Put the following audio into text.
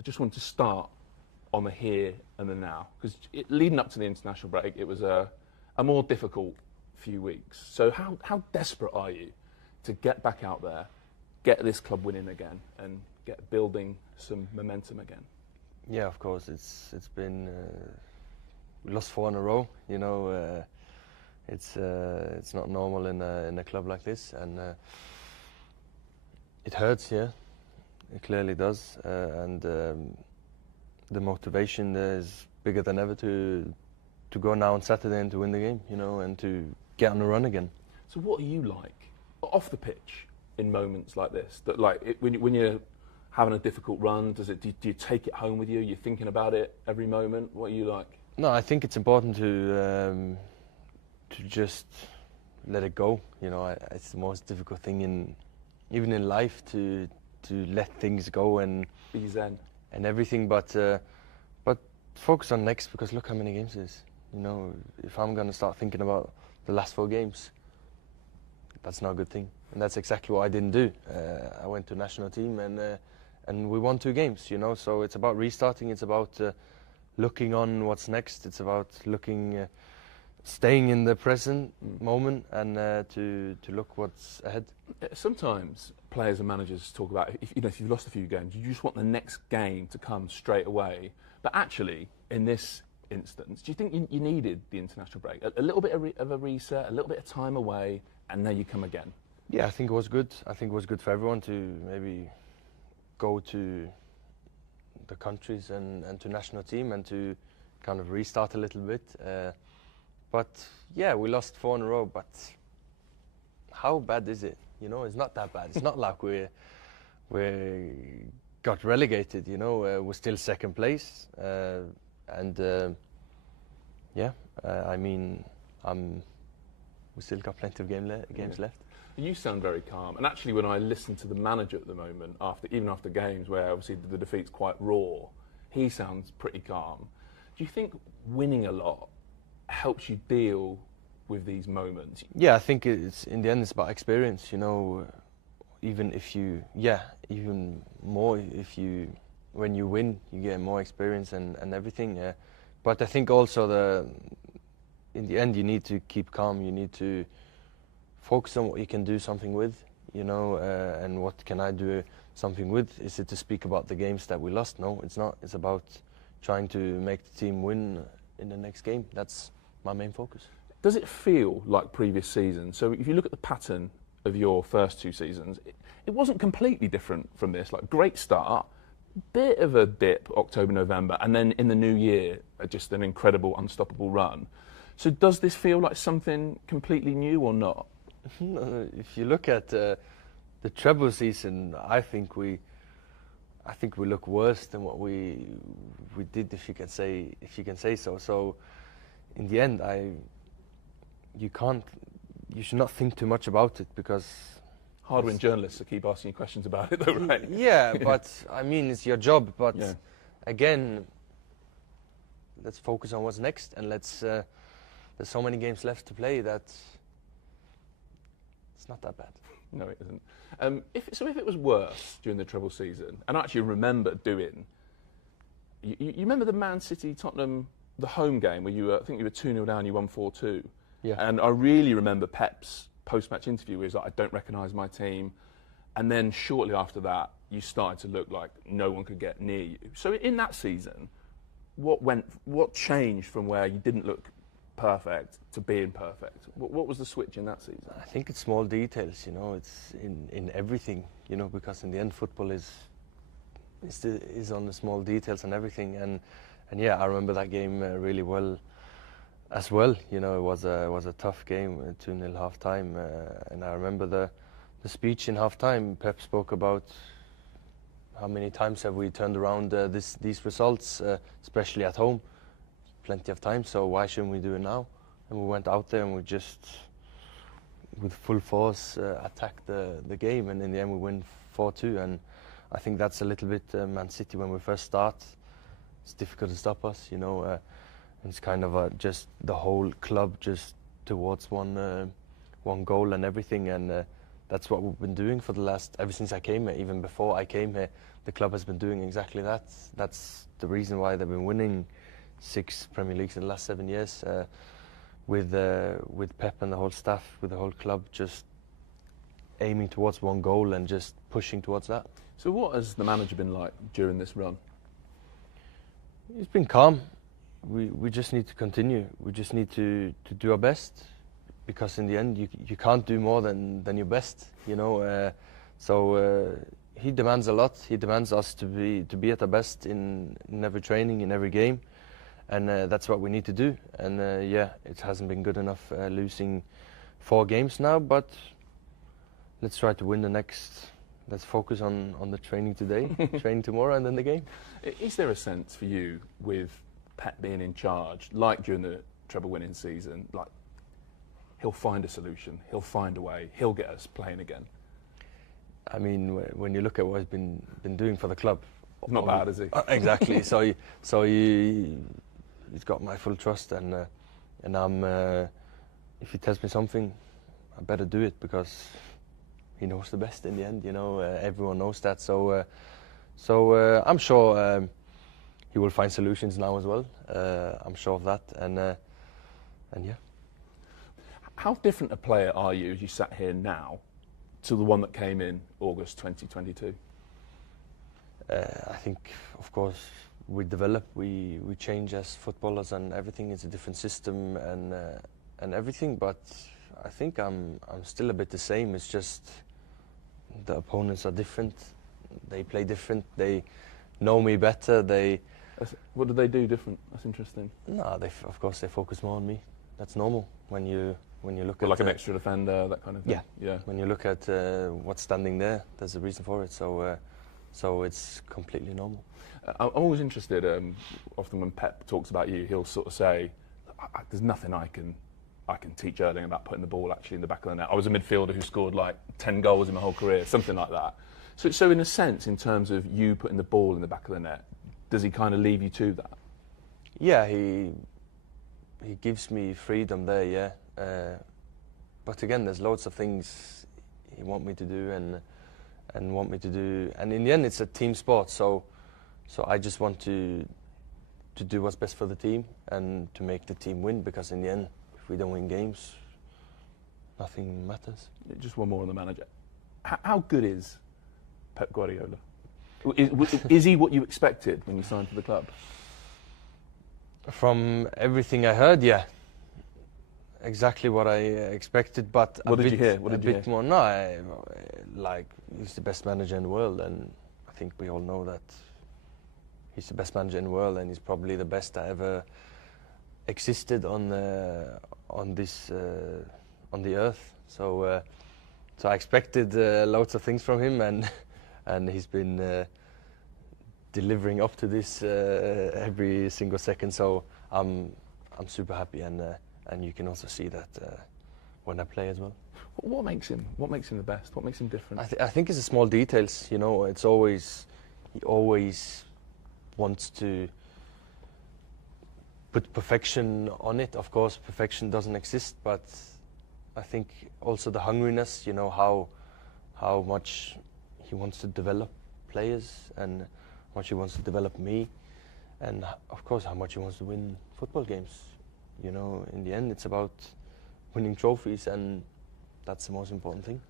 I just wanted to start on the here and the now, because leading up to the international break, it was a more difficult few weeks. So how desperate are you to get back out there, get this club winning again, and get building some momentum again? Yeah, of course. It's been we lost 4 in a row. You know, it's not normal in a club like this, and it hurts. Yeah, it clearly does, and the motivation is bigger than ever to go now on Saturday and to win the game. You know, and to get on a run again. So what are you like off the pitch in moments like this? That like when you're having a difficult run, do you take it home with you? You're thinking about it every moment. What are you like? No, I think it's important to just let it go. You know, it's the most difficult thing even in life to let things go and be zen and everything. But focus on next, because look how many games it is. You know, if I'm going to start thinking about the last 4 games, that's not a good thing. And that's exactly what I didn't do. I went to national team and we won 2 games, you know. So it's about restarting. It's about looking on what's next. It's about looking, staying in the present moment and to look what's ahead. Sometimes players and managers talk about if you've lost a few games, you just want the next game to come straight away. But actually, in this instance, do you think you needed the international break? A little bit of a reset, a little bit of time away, and then you come again? Yeah, I think it was good. I think it was good for everyone to maybe go to the countries and to national team and to kind of restart a little bit. But yeah, we lost 4 in a row, but how bad is it? You know, it's not that bad. It's not like we got relegated, you know. We're still second place. I mean, we still got plenty of games left. You sound very calm, and actually, when I listen to the manager at the moment, even after games where obviously the defeat's quite raw, he sounds pretty calm. Do you think winning a lot helps you deal with these moments? Yeah, I think it's in the end it's about experience. You know, even more when you win, you get more experience and everything. But I think also in the end you need to keep calm. You need to focus on what you can do something with, you know, and what can I do something with? Is it to speak about the games that we lost? No, it's not. It's about trying to make the team win in the next game. That's my main focus. Does it feel like previous seasons? So if you look at the pattern of your first 2 seasons, it wasn't completely different from this. Like, great start, bit of a dip, October, November, and then in the new year, just an incredible, unstoppable run. So does this feel like something completely new or not? If you look at the treble season, I think we look worse than what we did, if you can say so. So in the end, you should not think too much about it, because hard when journalists keep asking you questions about it, though, right? Yeah, but I mean, it's your job. But again, let's focus on what's next, and there's so many games left to play that it's not that bad. No, it isn't. If it was worse during the treble season, and I actually remember you remember the Manchester Tottenham, the home game where I think you were 2-0 down, you won 4-2. Yeah. And I really remember Pep's post-match interview where he was like, I don't recognise my team. And then shortly after that, you started to look like no one could get near you. So in that season, what changed from where you didn't look perfect to being perfect? What was the switch in that season? I think it's small details, you know. It's in everything, you know, because in the end, football is on the small details and everything. And yeah, I remember that game really well as well. You know, it was a tough game, 2-0 half time, and I remember the speech in half time. Pep spoke about how many times have we turned around these results, especially at home. Plenty of time, so why shouldn't we do it now? And we went out there and we just, with full force, attacked the game, and in the end we win 4-2. And I think that's a little bit Man City when we first start. It's difficult to stop us, you know. It's kind of just the whole club just towards one goal and everything, and that's what we've been doing for ever since I came here. Even before I came here, the club has been doing exactly that. That's the reason why they've been winning 6 Premier Leagues in the last 7 years, with Pep and the whole staff, with the whole club, just aiming towards one goal and just pushing towards that. So what has the manager been like during this run? He's been calm. We just need to continue. We just need to do our best, because in the end you can't do more than your best, you know. So he demands a lot. He demands us to be at our best in every training, in every game, and that's what we need to do. And yeah, it hasn't been good enough losing 4 games now, but let's try to win the next. Let's focus on the training today, training tomorrow, and then the game. Is there a sense for you, with Pep being in charge, like during the treble-winning season, like he'll find a solution, he'll find a way, he'll get us playing again? I mean, when you look at what he's been doing for the club, Not bad, is he? Exactly. So he's got my full trust, and I'm. If he tells me something, I better do it, because he knows the best in the end. You know, everyone knows that. So I'm sure he will find solutions now as well. I'm sure of that, and yeah. How different a player are you as you sat here now to the one that came in August 2022? I think, of course, we develop, we change as footballers and everything. It's a different system and everything, but I think I'm still a bit the same. It's just the opponents are different. They play different. They know me better. What do they do different? That's interesting. No, of course they focus more on me. That's normal when you look Well, at like an extra defender, that kind of thing. Yeah. When you look at what's standing there, there's a reason for it. So it's completely normal. I'm always interested. Often when Pep talks about you, he'll sort of say, "There's nothing I can teach Erling about putting the ball actually in the back of the net. I was a midfielder who scored like 10 goals in my whole career," something like that. So in a sense, in terms of you putting the ball in the back of the net, does he kind of leave you to that? Yeah, he gives me freedom there. Yeah, but again, there's loads of things he want me to do and want me to do, and in the end, it's a team sport. So I just want to do what's best for the team and to make the team win, because in the end, if we don't win games, nothing matters. Just one more on the manager. How good is Pep Guardiola? Is he what you expected when you signed for the club? From everything I heard, yeah, exactly what I expected. But what did you hear? What did you hear? More. No, like, he's the best manager in the world, and I think we all know that he's the best manager in the world, and he's probably the best that ever existed on the earth. So I expected loads of things from him, and he's been delivering up to this every single second. So I'm super happy, and you can also see that when I play as well. What makes him the best? What makes him different? I think it's the small details. You know, he always wants to put perfection on it. Of course, perfection doesn't exist, but I think also the hungriness. You know, how much he wants to develop players, and how much he wants to develop me, and of course how much he wants to win football games. You know, in the end, it's about winning trophies, and that's the most important thing.